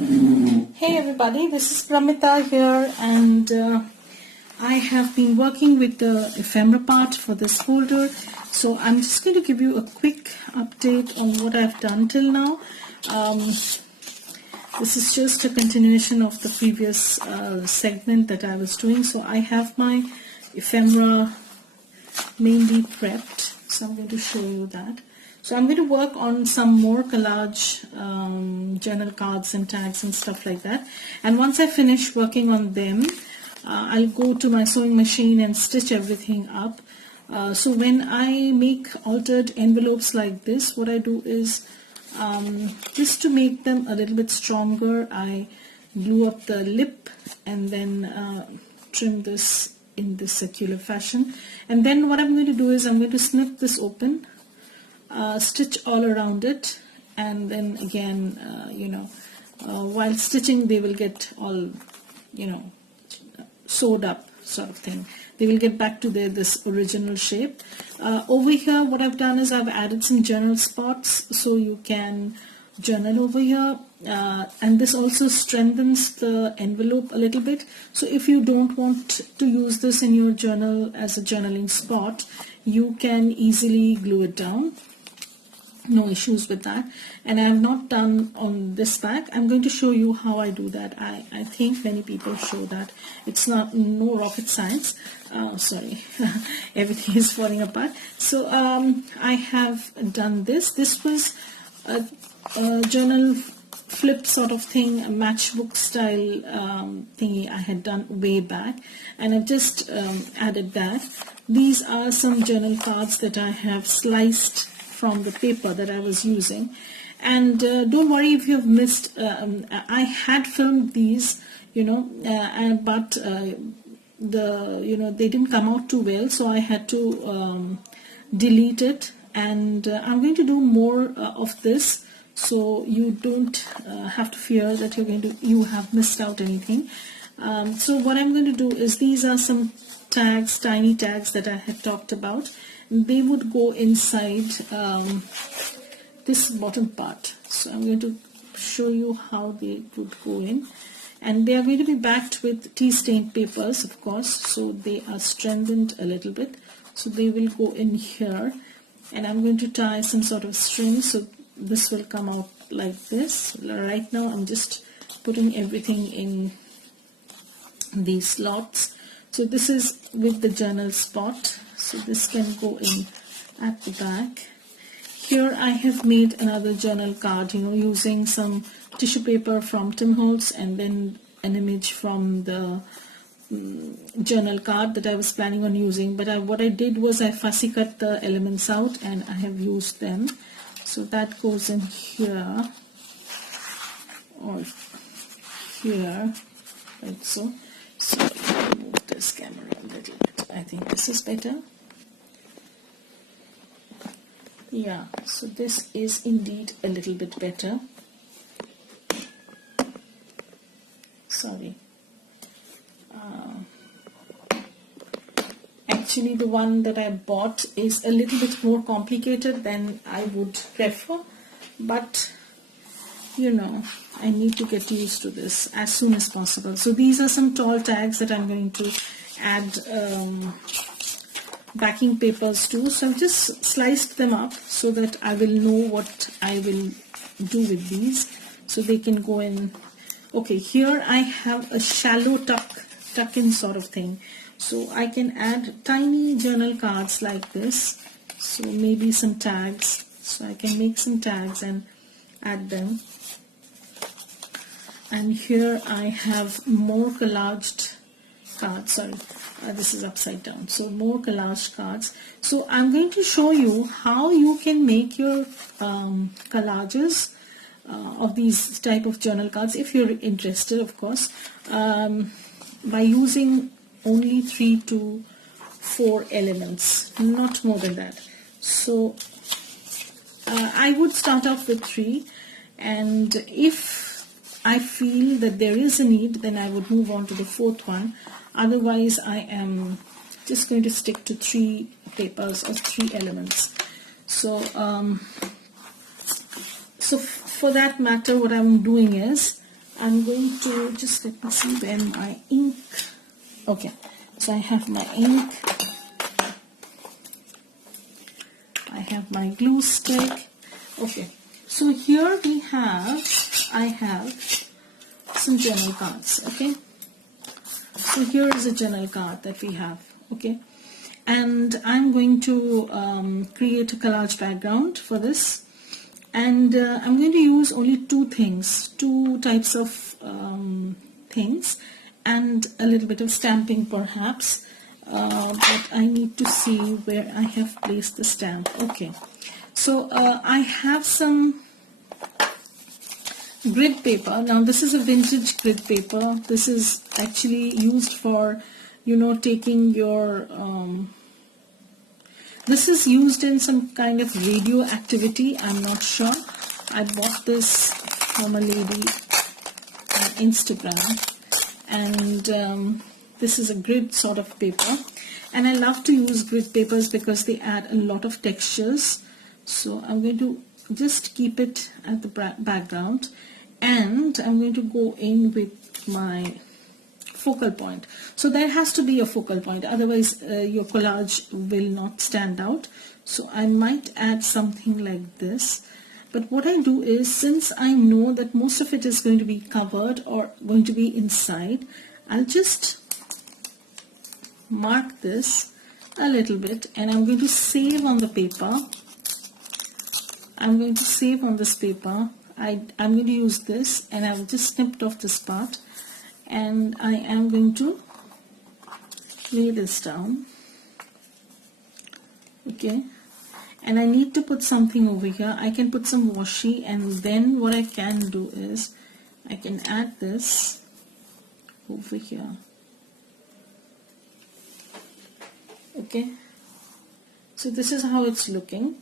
Hey everybody, this is Pramita here, and I have been working with the ephemera part for this folder. So I'm just going to give you a quick update on what I've done till now. This is just a continuation of the previous segment that I was doing. So I have my ephemera mainly prepped, so I'm going to show you that. So I'm going to work on some more collage journal cards and tags and stuff like that. And once I finish working on them, I'll go to my sewing machine and stitch everything up. So when I make altered envelopes like this, what I do is just to make them a little bit stronger, I glue up the lip and then trim this in this circular fashion. And then what I'm going to do is I'm going to snip this open, stitch all around it, and then again while stitching they will get all sewed up sort of thing. They will get back to this original shape. Over here what I've done is I've added some journal spots so you can journal over here, and this also strengthens the envelope a little bit. So if you don't want to use this in your journal as a journaling spot, you can easily glue it down. No issues with that. And I have not done on this back. I'm going to show you how I do that. I think many people show that. It's no rocket science. Sorry, everything is falling apart. So I have done this. This was a journal flip sort of thing, a matchbook style thingy I had done way back, and I've just added that. These are some journal cards that I have sliced from the paper that I was using, and don't worry if you've missed. I had filmed these, but they didn't come out too well, so I had to delete it. And I'm going to do more of this, so you don't have to fear that you have missed out anything. So what I'm going to do is these are some tags, tiny tags that I had talked about. They would go inside this bottom part. So I'm going to show you how they would go in, and they are going to be backed with tea stained papers, of course, so they are strengthened a little bit. So they will go in here, and I'm going to tie some sort of string, so this will come out like this. Right now I'm just putting everything in these slots. So this is with the journal spot, so this can go in at the back. Here I have made another journal card, using some tissue paper from Tim Holtz and then an image from the journal card that I was planning on using. But what I did was I fussy cut the elements out and I have used them. So that goes in here or here, like so. So I'll move this camera a little bit. I think this is better. Yeah, so this is indeed a little bit better. Sorry. Actually, the one that I bought is a little bit more complicated than I would prefer, but I need to get used to this as soon as possible. So these are some tall tags that I'm going to add backing papers to. So I've just sliced them up so that I will know what I will do with these, so they can go in. Okay, here I have a shallow tuck-in sort of thing. So I can add tiny journal cards like this. So maybe some tags. So I can make some tags and add them. And here I have more collaged cards. Sorry, this is upside down. So more collage cards. So I'm going to show you how you can make your collages of these type of journal cards, if you're interested, of course, by using only 3 to 4 elements, not more than that. So I would start off with 3, and if I feel that there is a need, then I would move on to the 4th one. Otherwise, I am just going to stick to 3 papers or 3 elements. So, so for that matter, what I'm doing is I'm going to just let me see where my ink. Okay, so I have my ink, I have my glue stick. Okay, so here I have some journal cards. Okay, so here is a journal card that we have. Okay, and I'm going to create a collage background for this, and I'm going to use only two types of things, and a little bit of stamping perhaps, but I need to see where I have placed the stamp. Okay, so I have some grid paper. Now this is a vintage grid paper. This is actually used for, you know, taking your this is used in some kind of radio activity. I'm not sure. I bought this from a lady on Instagram, and this is a grid sort of paper, and I love to use grid papers because they add a lot of textures. So I'm going to just keep it at the background, and I'm going to go in with my focal point. So there has to be a focal point, otherwise your collage will not stand out. So I might add something like this. But what I do is, since I know that most of it is going to be covered or going to be inside, I'll just mark this a little bit, and I'm going to save on the paper. I'm going to save on this paper. I'm going to use this, and I've just snipped off this part, and I am going to lay this down. Okay, and I need to put something over here. I can put some washi, and then what I can do is I can add this over here. Okay, so this is how it's looking.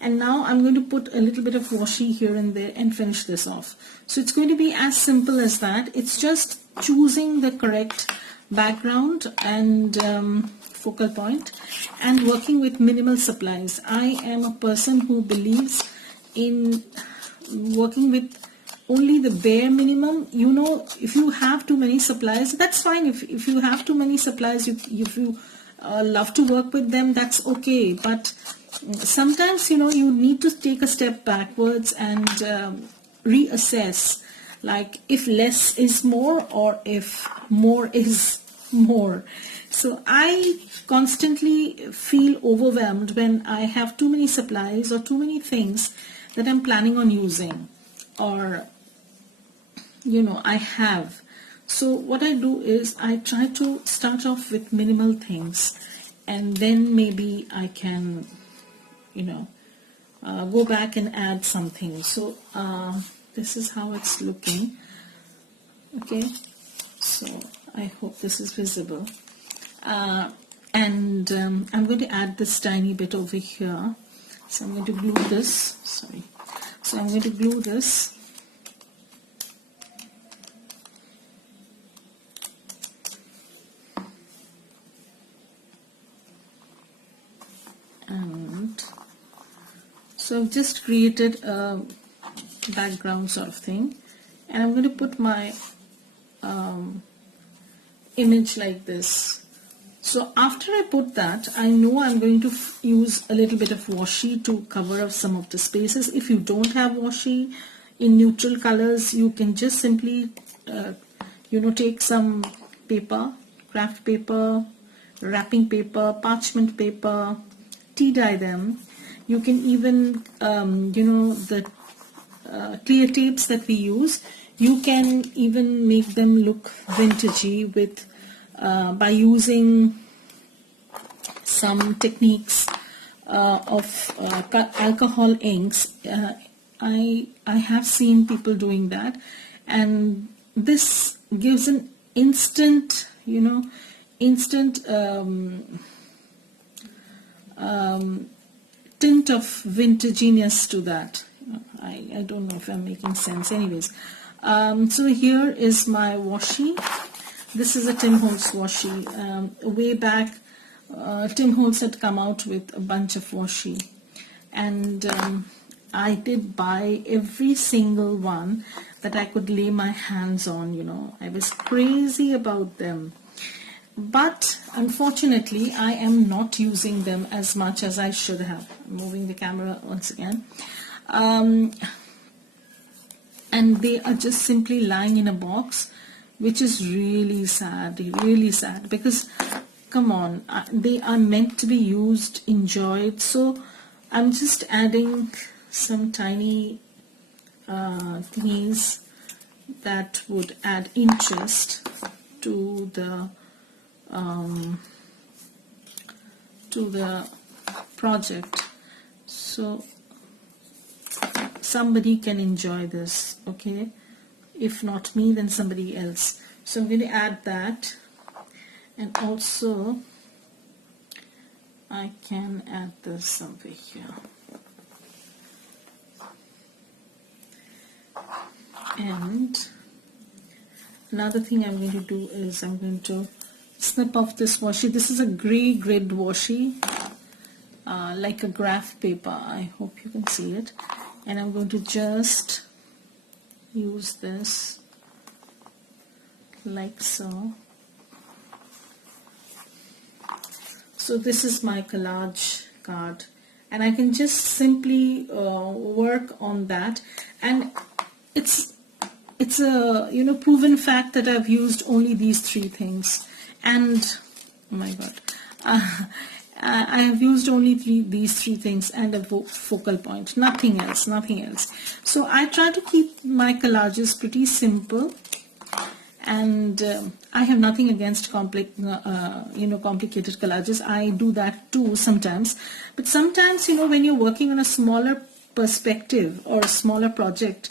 And now I'm going to put a little bit of washi here and there and finish this off. So it's going to be as simple as that. It's just choosing the correct background and focal point, and working with minimal supplies. I am a person who believes in working with only the bare minimum. You know, if you have too many supplies, that's fine. If you have too many supplies, if you love to work with them, that's okay. But sometimes, you know, you need to take a step backwards and reassess, like if less is more or if more is more. So I constantly feel overwhelmed when I have too many supplies or too many things that I'm planning on using, or, you know, I have. So what I do is I try to start off with minimal things, and then maybe I can, you know, go back and add something. So this is how it's looking. Okay, so I hope this is visible. And I'm going to add this tiny bit over here. So I'm going to glue this. Sorry. So I'm going to glue this. And so I've just created a background sort of thing, and I'm going to put my image like this. So after I put that, I know I'm going to use a little bit of washi to cover up some of the spaces. If you don't have washi in neutral colors, you can just simply you know, take some paper, craft paper, wrapping paper, parchment paper, tea dye them. You can even you know, the clear tapes that we use, you can even make them look vintagey with by using some techniques of alcohol inks. I have seen people doing that, and this gives an instant, you know, instant tint of vintaginess to that. I don't know if I'm making sense. Anyways, so here is my washi. This is a Tim Holtz washi. Way back, Tim Holtz had come out with a bunch of washi, and I did buy every single one that I could lay my hands on, you know. I was crazy about them. But unfortunately, I am not using them as much as I should have. I'm moving the camera once again. And they are just simply lying in a box, which is really sad, because come on, they are meant to be used, enjoyed. So I'm just adding some tiny things that would add interest to the project, so somebody can enjoy this, okay? If not me, then somebody else. So I'm going to add that, and also I can add this over here. And another thing I'm going to do is I'm going to snip off this washi. This is a gray grid washi, like a graph paper. I hope you can see it. And I'm going to just use this like so. So this is my collage card, and I can just simply work on that. And it's a proven fact that I've used only these three things. And oh my god, I have used only these three things and a focal point, nothing else. So I try to keep my collages pretty simple, and I have nothing against complicated collages. I do that too sometimes, but sometimes, when you're working on a smaller perspective or a smaller project,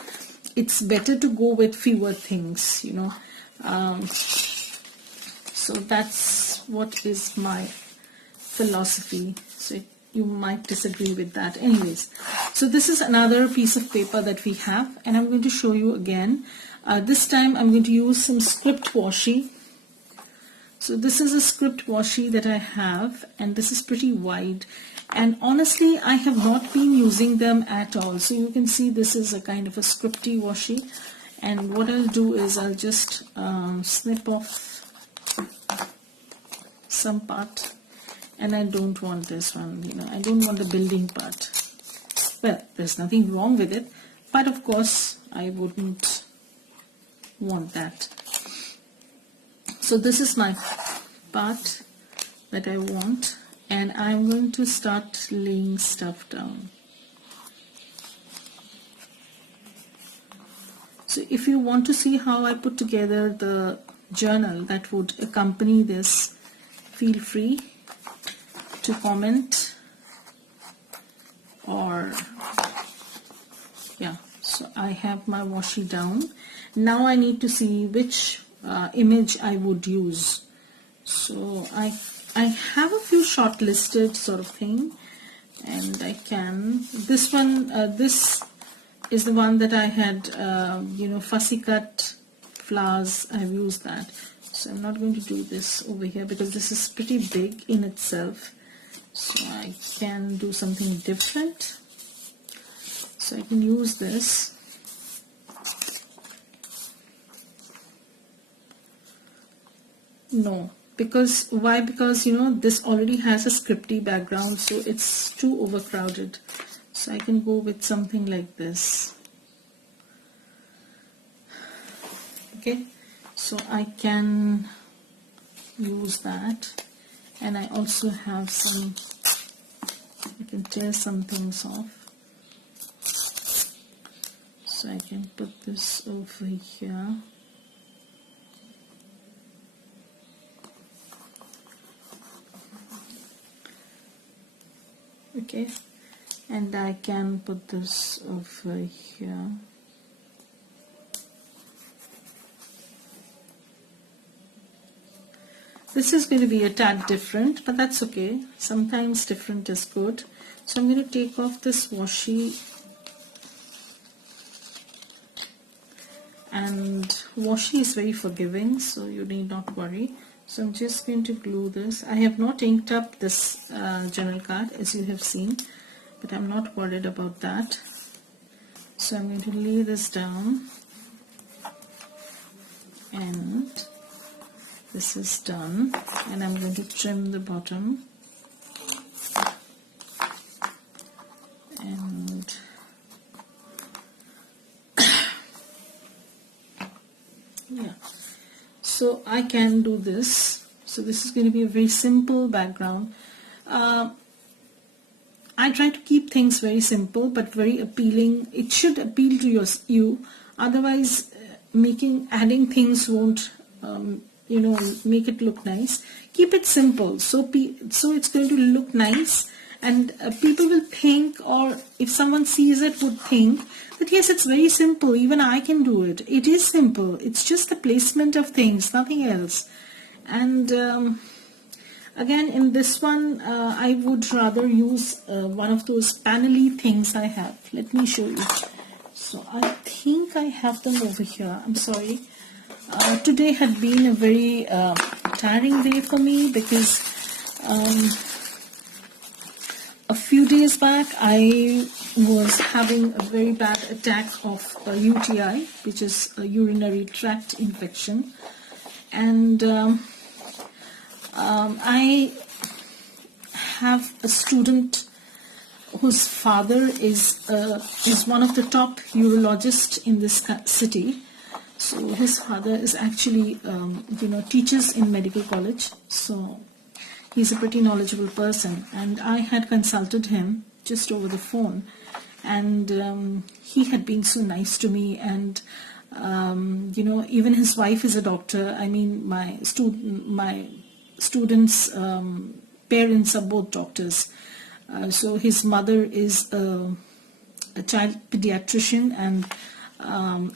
it's better to go with fewer things, so that's what is my philosophy. So you might disagree with that. Anyways, so this is another piece of paper that we have, and I'm going to show you again. This time I'm going to use some script washi. So this is a script washi that I have, and this is pretty wide, and honestly I have not been using them at all. So you can see this is a kind of a scripty washi, and what I'll do is I'll just snip off some part, and I don't want this one, I don't want the building part. Well, there's nothing wrong with it, but of course I wouldn't want that. So this is my part that I want, and I'm going to start laying stuff down. So if you want to see how I put together the journal that would accompany this, feel free to comment, or yeah. So I have my washi down. Now I need to see which image I would use. So I have a few shortlisted sort of thing, and I can, this one, this is the one that I had, fussy cut flowers. I've used that. So I'm not going to do this over here because this is pretty big in itself. So I can do something different. So I can use this. No, because why? Because this already has a scripty background, so it's too overcrowded. So I can go with something like this. Okay, so I can use that, and I also have some, I can tear some things off. So I can put this over here. Okay, and I can put this over here. This is going to be a tad different, but that's okay. Sometimes different is good. So I'm going to take off this washi, and washi is very forgiving, so you need not worry. So I'm just going to glue this. I have not inked up this journal card, as you have seen, but I'm not worried about that. So I'm going to lay this down, and this is done, and I'm going to trim the bottom, and yeah, so I can do this. So this is going to be a very simple background. I try to keep things very simple but very appealing. It should appeal to you. Otherwise, adding things won't, make it look nice. Keep it simple. So it's going to look nice, and people will think, or if someone sees it, would think that yes, it's very simple. Even I can do it. It is simple. It's just the placement of things, nothing else. And again, in this one, I would rather use one of those panel-y things I have. Let me show you. So I think I have them over here. I'm sorry. Today had been a very tiring day for me because a few days back I was having a very bad attack of UTI, which is a urinary tract infection. And I have a student whose father is one of the top urologists in this city. So his father is actually teaches in medical college. So he's a pretty knowledgeable person, and I had consulted him just over the phone, and he had been so nice to me. And even his wife is a doctor. I mean, my students' parents are both doctors. So his mother is a child pediatrician, and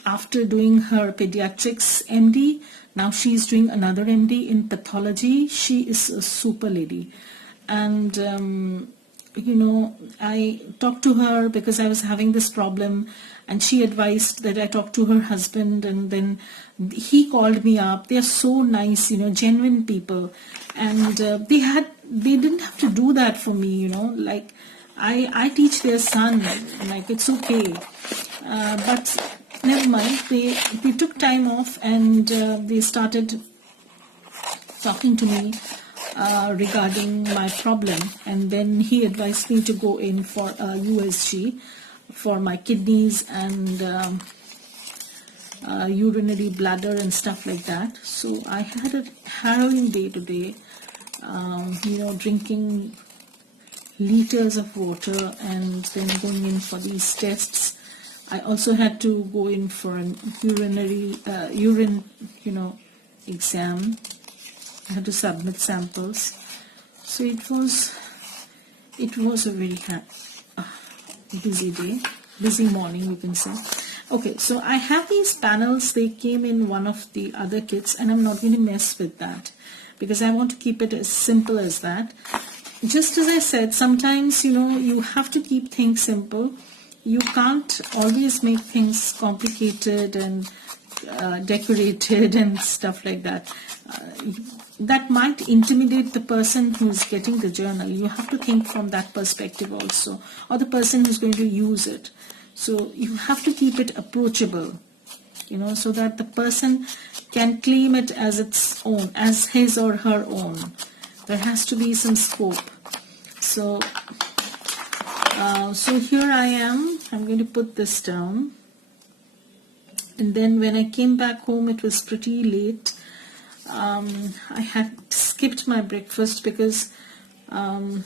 after doing her pediatrics MD, now she's doing another MD in pathology. She is a super lady. And I talked to her because I was having this problem, and she advised that I talk to her husband, and then he called me up. They're so nice, genuine people, and they didn't have to do that for me, like I teach their son, like it's okay, but never mind. They took time off, and they started talking to me regarding my problem, and then he advised me to go in for a USG for my kidneys and urinary bladder and stuff like that. So I had a harrowing day today, drinking liters of water and then going in for these tests. I also had to go in for an urine exam. I had to submit samples. So it was a very busy day, busy morning, you can say. Okay, so I have these panels. They came in one of the other kits, and I'm not going to mess with that because I want to keep it as simple as that. Just as I said, sometimes you have to keep things simple. You can't always make things complicated and decorated and stuff like that. That might intimidate the person who's getting the journal. You have to think from that perspective also, or the person who's going to use it. So you have to keep it approachable, so that the person can claim it as its own, as his or her own. There has to be some scope. So here I am. I'm going to put this down. And then when I came back home, it was pretty late. I had skipped my breakfast because, I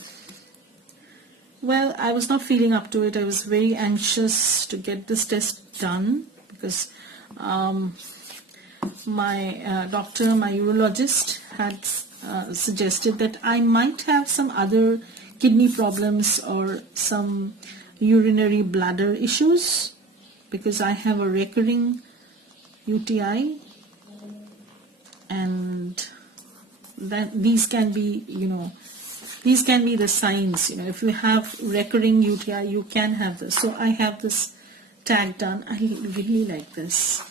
was not feeling up to it. I was very anxious to get this test done because my doctor, my urologist, had suggested that I might have some other kidney problems or some urinary bladder issues because I have a recurring UTI, and that these can be the signs. If you have recurring UTI, you can have this. So I have this tag done. I really like this,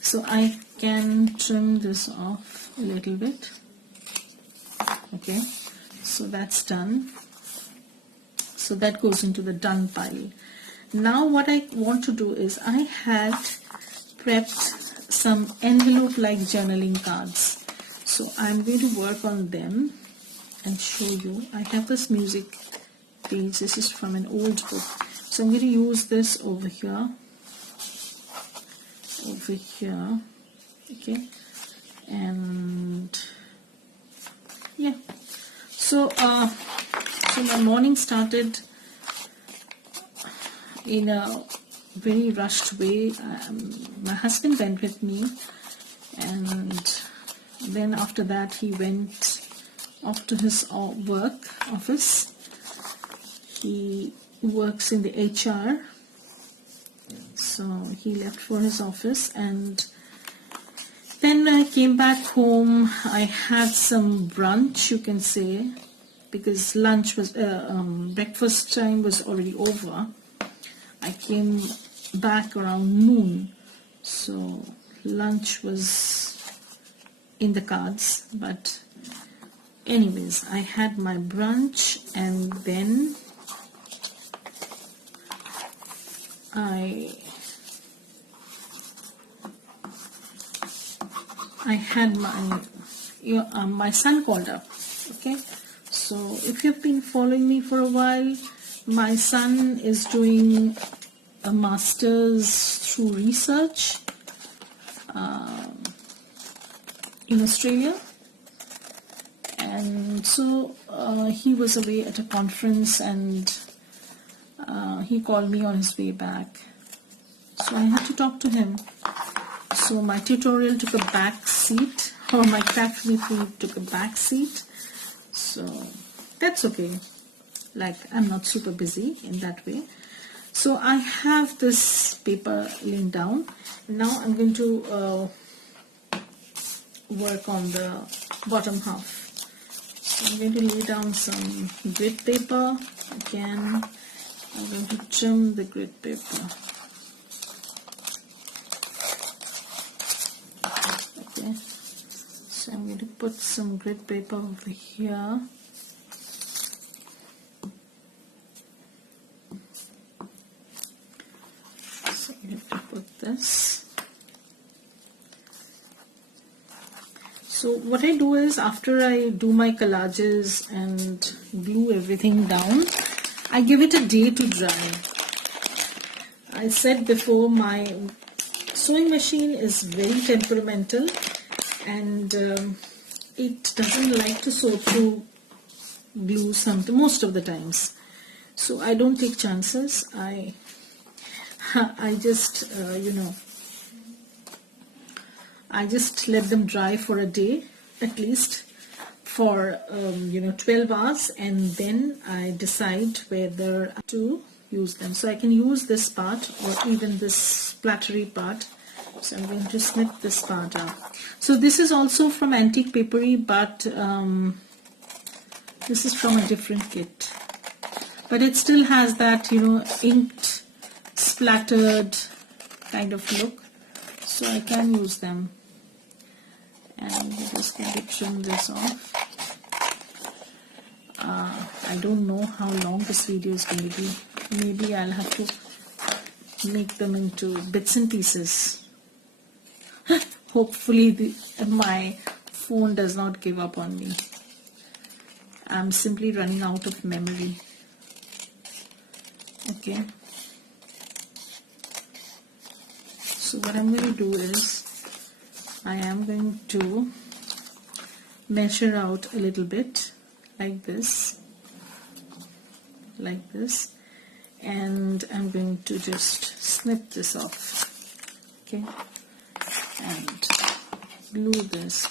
so I can trim this off a little bit. Okay, so that's done. So that goes into the done pile. Now what I want to do is, I had prepped some envelope like journaling cards, so I'm going to work on them and show you. I have this music page. This is from an old book, so I'm going to use this over here, okay, and yeah. So my morning started in a very rushed way. My husband went with me, and then after that he went off to his work office. He works in the HR, so he left for his office, and then I came back home. I had some brunch, you can say, because lunch was breakfast time was already over. I came back around noon, so lunch was in the cards. But anyways, I had my brunch, and then I had my son called up. Okay, so if you've been following me for a while, my son is doing a master's through research in Australia, and so he was away at a conference, and he called me on his way back, so I had to talk to him. So my tutorial took a back seat, or my craft weekly took a back seat, so that's okay. Like, I'm not super busy in that way. So I have this paper laying down. Now I'm going to work on the bottom half. So I'm going to lay down some grid paper. Again, I'm going to trim the grid paper. Okay, so I'm going to put some grid paper over here. So I'm going to put this. So what I do is, after I do my collages and glue everything down, I give it a day to dry. I said before, my sewing machine is very temperamental, and it doesn't like to sew through glue most of the times. So I don't take chances. I just I just let them dry for a day at least, for 12 hours, and then I decide whether to use them. So I can use this part, or even this splattery part. So I'm going to snip this part out. So this is also from Antique Papery, but this is from a different kit. But it still has that, inked, splattered kind of look. So I can use them. And we're just going to trim this off. I don't know how long this video is going to be. Maybe I'll have to make them into bits and pieces. Hopefully my phone does not give up on me. I'm simply running out of memory. Okay. So what I'm going to do is, I am going to measure out a little bit like this, and I'm going to just snip this off. Okay, and glue this,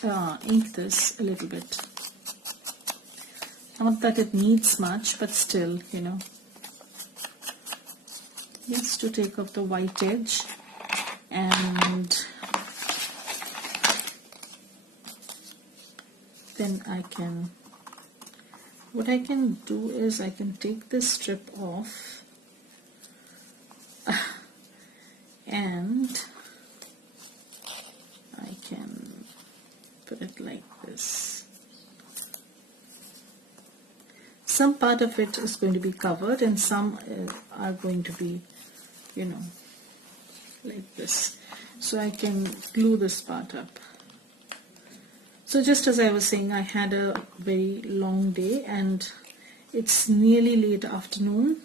ink this a little bit. Not that it needs much, but still, just to take off the white edge. And then what I can do is, I can take this strip off and I can put it like this. Some part of it is going to be covered, and some are going to be you know, like this. So I can glue this part up. So just as I was saying, I had a very long day and it's nearly late afternoon,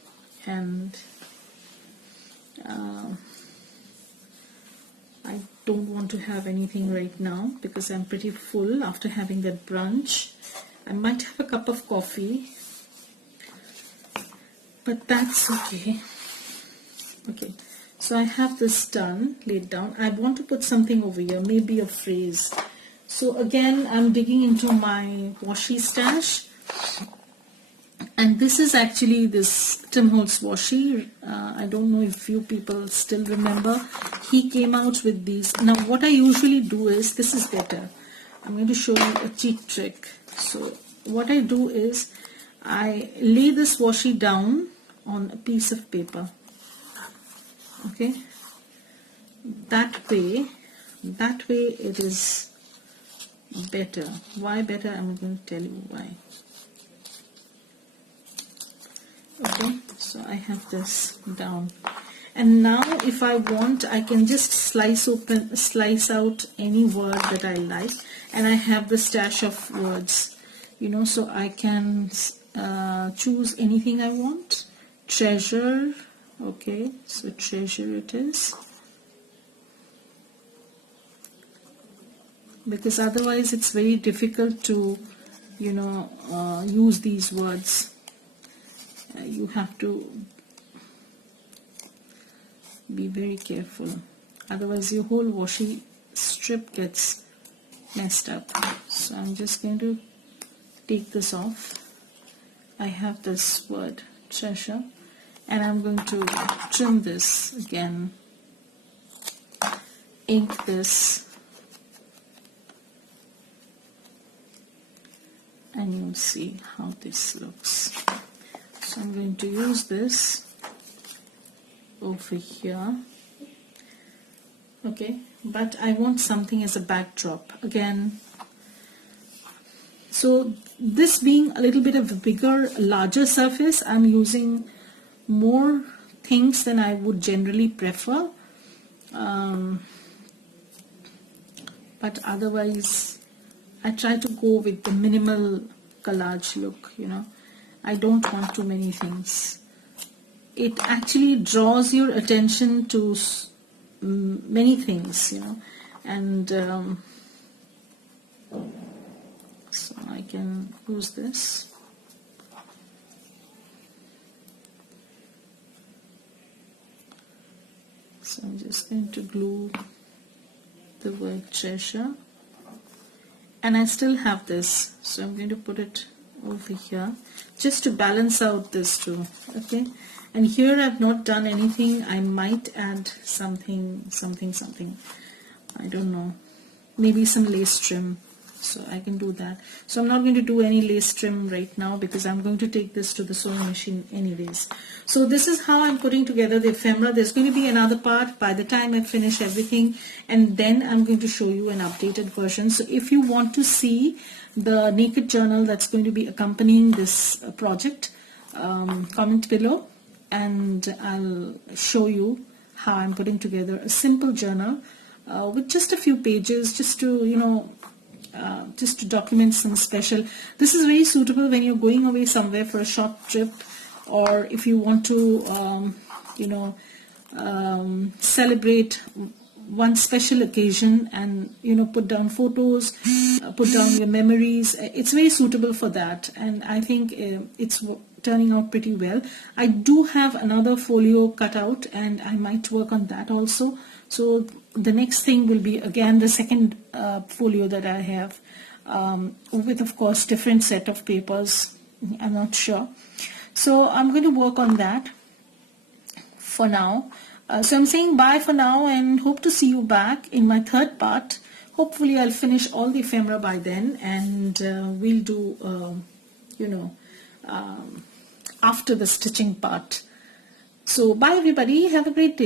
and I don't want to have anything right now because I'm pretty full after having that brunch. I might have a cup of coffee, but that's okay. Okay, so I have this done, laid down. I want to put something over here, maybe a phrase. So again, I'm digging into my washi stash. And this is actually this Tim Holtz washi. I don't know if you people still remember. He came out with these. Now what I usually do is, this is better. I'm going to show you a cheat trick. So what I do is, I lay this washi down on a piece of paper. Okay. That way it is better. Why better? I'm going to tell you why. Okay, so I have this down, and now if I want, I can just slice out any word that I like, and I have the stash of words, you know, so I can choose anything I want. Treasure, okay, so treasure it is, because otherwise it's very difficult to, you know, use these words. You have to be very careful, otherwise your whole washi strip gets messed up. So I'm just going to take this off. I have this word treasure, and I'm going to trim this again, ink this, and you'll see how this looks. So I'm going to use this over here. Okay, but I want something as a backdrop again. So this being a little bit of a bigger, larger surface, I'm using more things than I would generally prefer. But otherwise, I try to go with the minimal collage look, you know. I don't want too many things. It actually draws your attention to many things, you know, and so I can use this. So I'm just going to glue the word treasure, and I still have this, so I'm going to put it over here just to balance out this too. Okay, and here I've not done anything. I might add something, I don't know, maybe some lace trim, so I can do that. So I'm not going to do any lace trim right now because I'm going to take this to the sewing machine anyways. So this is how I'm putting together the ephemera. There's going to be another part by the time I finish everything, and then I'm going to show you an updated version. So if you want to see the naked journal that's going to be accompanying this project, comment below and I'll show you how I'm putting together a simple journal with just a few pages, just to, you know, just to document some special. This is very suitable when you're going away somewhere for a short trip, or if you want to you know, celebrate one special occasion and, you know, put down photos, put down your memories. It's very suitable for that, and I think it's turning out pretty well. I do have another folio cut out and I might work on that also. So the next thing will be again the second folio that I have, with of course different set of papers. I'm not sure. So I'm going to work on that for now. So I'm saying bye for now and hope to see you back in my third part. Hopefully I'll finish all the ephemera by then, and we'll do, you know, after the stitching part. So bye everybody, have a great day.